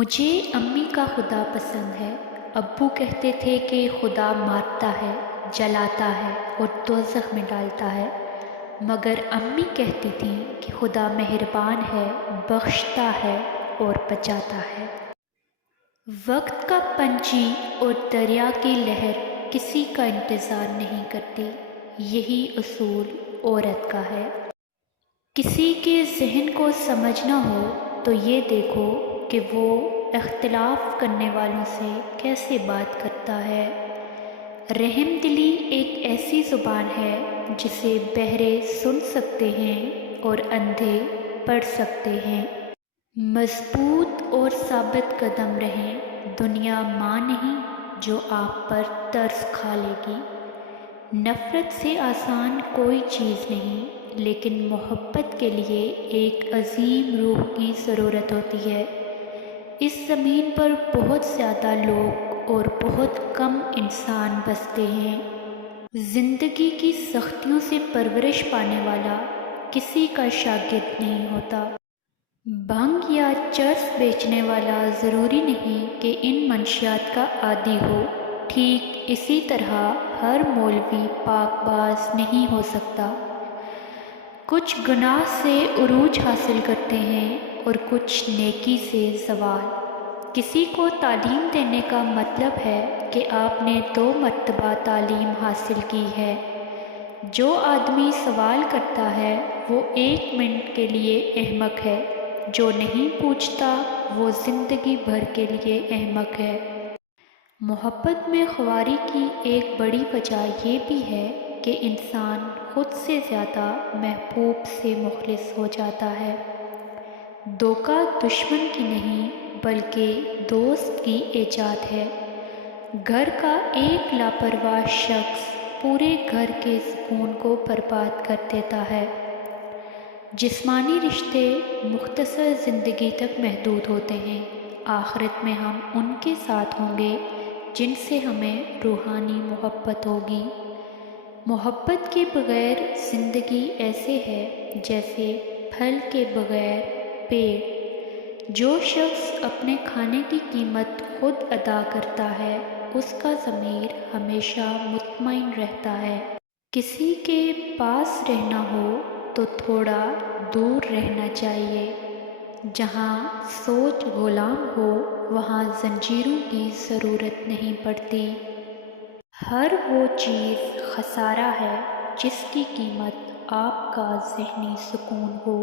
مجھے امی کا خدا پسند ہے۔ ابو کہتے تھے کہ خدا مارتا ہے، جلاتا ہے اور دوزخ میں ڈالتا ہے، مگر امی کہتی تھیں کہ خدا مہربان ہے، بخشتا ہے اور بچاتا ہے۔ وقت کا پنچھی اور دریا کی لہر کسی کا انتظار نہیں کرتی، یہی اصول عورت کا ہے۔ کسی کے ذہن کو سمجھنا ہو تو یہ دیکھو کہ وہ اختلاف کرنے والوں سے کیسے بات کرتا ہے۔ رحم دلی ایک ایسی زبان ہے جسے بہرے سن سکتے ہیں اور اندھے پڑھ سکتے ہیں۔ مضبوط اور ثابت قدم رہیں، دنیا ماں نہیں جو آپ پر ترس کھا لے گی۔ نفرت سے آسان کوئی چیز نہیں، لیکن محبت کے لیے ایک عظیم روح کی ضرورت ہوتی ہے۔ اس زمین پر بہت زیادہ لوگ اور بہت کم انسان بستے ہیں۔ زندگی کی سختیوں سے پرورش پانے والا کسی کا شاگرد نہیں ہوتا۔ بھنگ یا چرس بیچنے والا ضروری نہیں کہ ان منشیات کا عادی ہو۔ ٹھیک اسی طرح ہر مولوی پاک باز نہیں ہو سکتا۔ کچھ گناہ سے عروج حاصل کرتے ہیں اور کچھ نیکی سے زوال۔ کسی کو تعلیم دینے کا مطلب ہے کہ آپ نے 2 مرتبہ تعلیم حاصل کی ہے۔ جو آدمی سوال کرتا ہے وہ 1 منٹ کے لیے احمق ہے، جو نہیں پوچھتا وہ زندگی بھر کے لیے احمق ہے۔ محبت میں خواری کی ایک بڑی وجہ یہ بھی ہے کہ انسان خود سے زیادہ محبوب سے مخلص ہو جاتا ہے۔ دھوکہ دشمن کی نہیں بلکہ دوست کی ایجاد ہے۔ گھر کا ایک لاپرواہ شخص پورے گھر کے سکون کو برباد کر دیتا ہے۔ جسمانی رشتے مختصر زندگی تک محدود ہوتے ہیں، آخرت میں ہم ان کے ساتھ ہوں گے جن سے ہمیں روحانی محبت ہوگی۔ محبت کے بغیر زندگی ایسے ہے جیسے پھل کے بغیر پیڑ۔ جو شخص اپنے کھانے کی قیمت خود ادا کرتا ہے اس کا ضمیر ہمیشہ مطمئن رہتا ہے۔ کسی کے پاس رہنا ہو تو تھوڑا دور رہنا چاہیے۔ جہاں سوچ غلام ہو وہاں زنجیروں کی ضرورت نہیں پڑتی۔ ہر وہ چیز خسارہ ہے جس کی قیمت آپ کا ذہنی سکون ہو۔